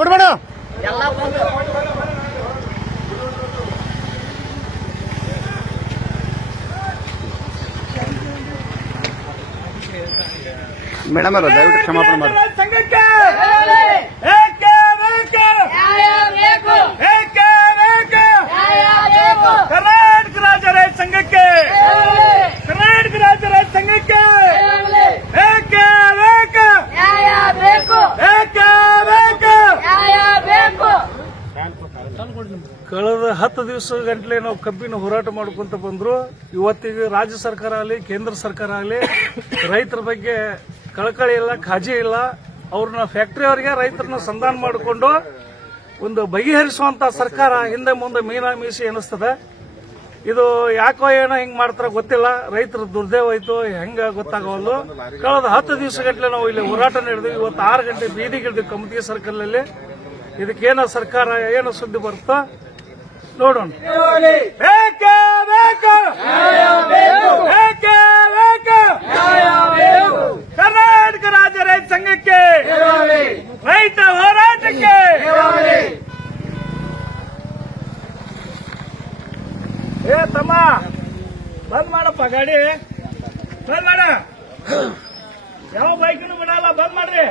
ಬಿಡ್ಬೇಡ madam ಅವರು ದಯವಿಟ್ಟು ಕ್ಷಮಾಪಣೆ ಮಾಡಿ. ಕರ್ನಾಟಕ ರಾಜ್ಯ ರೈತ ಸಂಘಕ್ಕೆ ಕರ್ನಾಟಕ ರಾಜ್ಯ ರೈತ ಸಂಘಕ್ಕೆ ಕಳೆದ 10 ದಿವಸ ಗಂಟಲೆ ನಾವು ಕಬ್ಬಿನ ಹೋರಾಟ ಮಾಡ್ಕೊಂತ ಬಂದ್ರು. ಇವತ್ತಿಗೆ ರಾಜ್ಯ ಸರ್ಕಾರ ಆಗಲಿ ಕೇಂದ್ರ ಸರ್ಕಾರ ಆಗಲಿ ರೈತರ ಬಗ್ಗೆ ಕಳಕಳಿ ಇಲ್ಲ, ಕಾಳಜಿ ಇಲ್ಲ. ಅವ್ರನ್ನ ಫ್ಯಾಕ್ಟರಿಯವರಿಗೆ ರೈತರನ್ನ ಸಂಧಾನ ಮಾಡಿಕೊಂಡು ಒಂದು ಬಗೆಹರಿಸುವಂತ ಸರ್ಕಾರ ಹಿಂದೆ ಮುಂದೆ ಮೀನಾ ಮೀಸಿ ಎನಿಸ್ತದೆ. ಇದು ಯಾಕೋ ಏನೋ ಹಿಂಗ್ ಮಾಡ್ತಾರ ಗೊತ್ತಿಲ್ಲ. ರೈತರ ದುರ್ದೈವ ಆಯ್ತು ಹೆಂಗ ಗೊತ್ತಾಗವಲ್ಲು. ಕಳೆದ 10 ದಿವಸ ಗಂಟಲೆ ನಾವು ಇಲ್ಲಿ ಹೋರಾಟ ನಡೆದ್ವಿ. ಇವತ್ತು 6 ಗಂಟೆ ಬೀದಿಗಿಳಿದ್ವಿ ಕಮತಿಗೆ ಸರ್ಕಲ್ ಅಲ್ಲಿ. ಇದಕ್ಕೇನೋ ಸರ್ಕಾರ ಏನೋ ಸುದ್ದಿ ಬರುತ್ತೋ ನೋಡೋಣ. ಕರ್ನಾಟಕ ರಾಜ್ಯ ರೈತ ಸಂಘಕ್ಕೆ ರೈತ ಹೋರಾಟಕ್ಕೆ ತಮ್ಮ ಬಂದ್ ಮಾಡಪ್ಪ ಗಾಡಿ ಬಂದ್ ಮಾಡ. ಯಾವ ಬೈಕನ್ನು ಬಿಡಲ್ಲ, ಬಂದ್ ಮಾಡ್ರಿ.